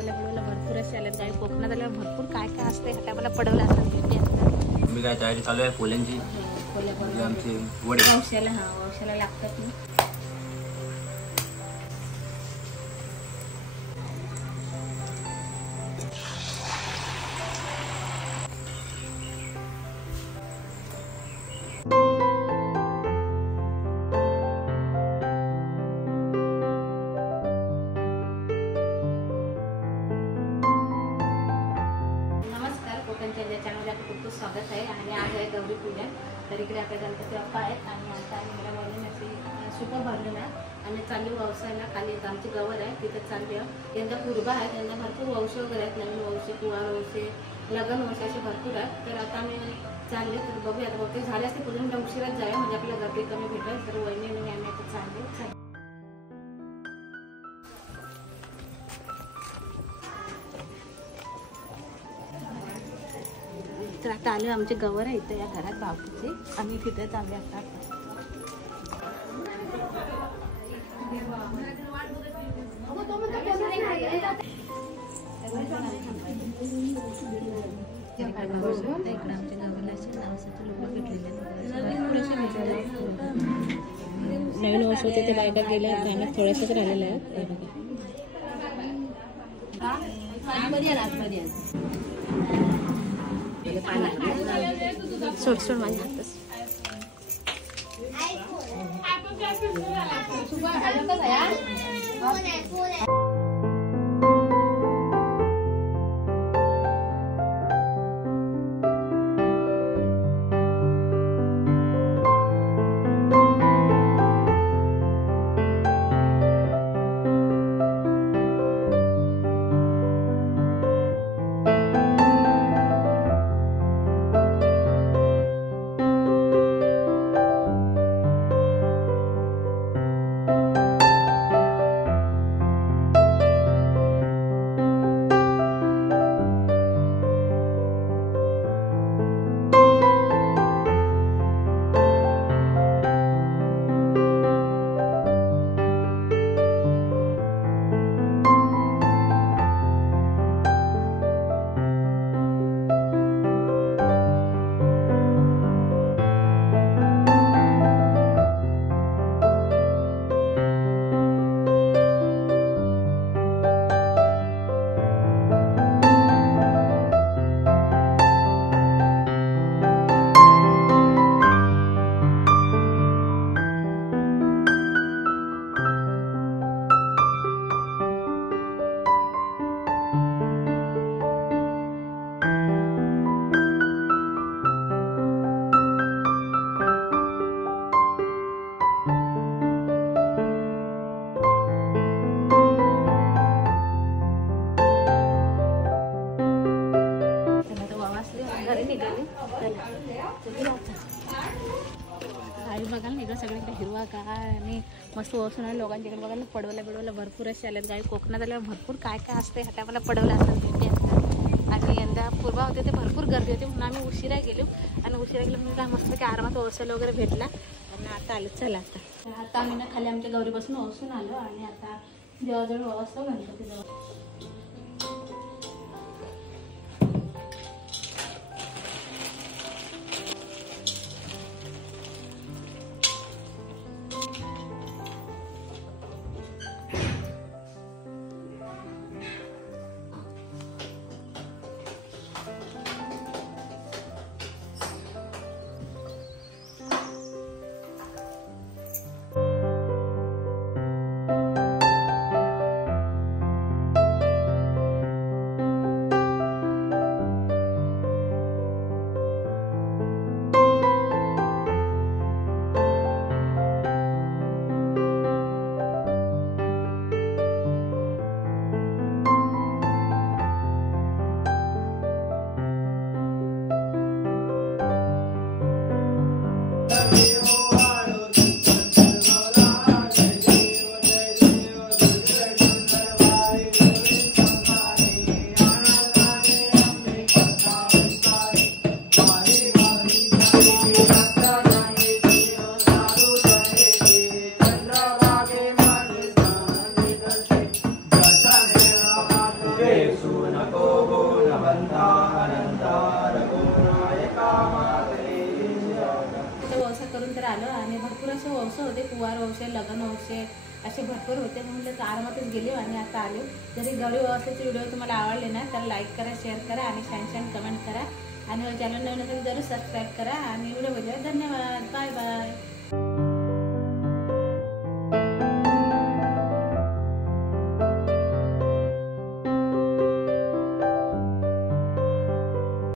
पडवल्या भरपूर असे आले गावी कोकणात आल्यावर भरपूर काय काय असते ह्या टायमाला पडवल्या असतात भेटी असतात। मी काय तयारी चालू आहे पोल्यांची आमची वडे वंशाला लागतात ना। स्वागत आहे आणि आज आहे गौरी पूजन। तर इकडे आपल्या गणपती बाप्पा आहेत आणि आता मला वहिनीची सुपर भरलेला आम्ही चालू व्यवसायाला खाली आमची गवर आहे तिथे चालली आहे। यंदा पूर्वा आहे, यंदा भरपूर वंश वगैरे आहेत, नवीन वंश कुवार वंश लग्न वंश असे भरपूर आहेत। तर आता आम्ही चालले तर बघूया आता बहुतेक झाले असते पूजन उशिराच जाऊया म्हणजे आपल्याला गर्दी कमी भेटेल। तर वहिनी आणि आम्ही आता चालले तर आता आलो आमचे गवर आहे इथं या घरात बापूचे आणि तिथेच आम्ही आता इकडे आमच्या गावाला असे नावासाठी लोक भेटलेले नवीन वर्ष होते ते बायका गेल्या गाण्यात थोड्याशाच राहिलेल्या आहेत। सोड माझ्या हातच गावी बघायला नाही सगळीकडे हिरवा काय आणि मस्त वसून आहे लोकांच्याकडे बघायला पडवल्या भरपूर असे आलेत गावी कोकणात आल्यावर भरपूर काय काय असते ह्या टायमाला पडवल्या असतात भेटी असतात। आणि यंदा पूर्वा होते ते भरपूर गर्दी होती म्हणून आम्ही उशिरा गेलो आणि उशिरा गेलो म्हणजे मस्त की आरामात वसायला वगैरे भेटला आणि आता आलो चला आता आम्ही ना खाली आमच्या गौरीपासून वसून आलो आणि आता देवाजवळ व्यवस्था गणपती जवळ कुवार वंशे लग्न वंशे असे भरपूर होते. म्हणलं तर आरामातच गेलो आणि आता आलो. जरी गौरी व्यवस्थेचे व्हिडिओ तुम्हाला आवडले ना तर लाईक करा, शेअर करा आणि छान कमेंट करा आणि चॅनल नवीन असेल जरूर सबस्क्राईब करा आणि व्हिडिओ बघा. धन्यवाद. Bye bye.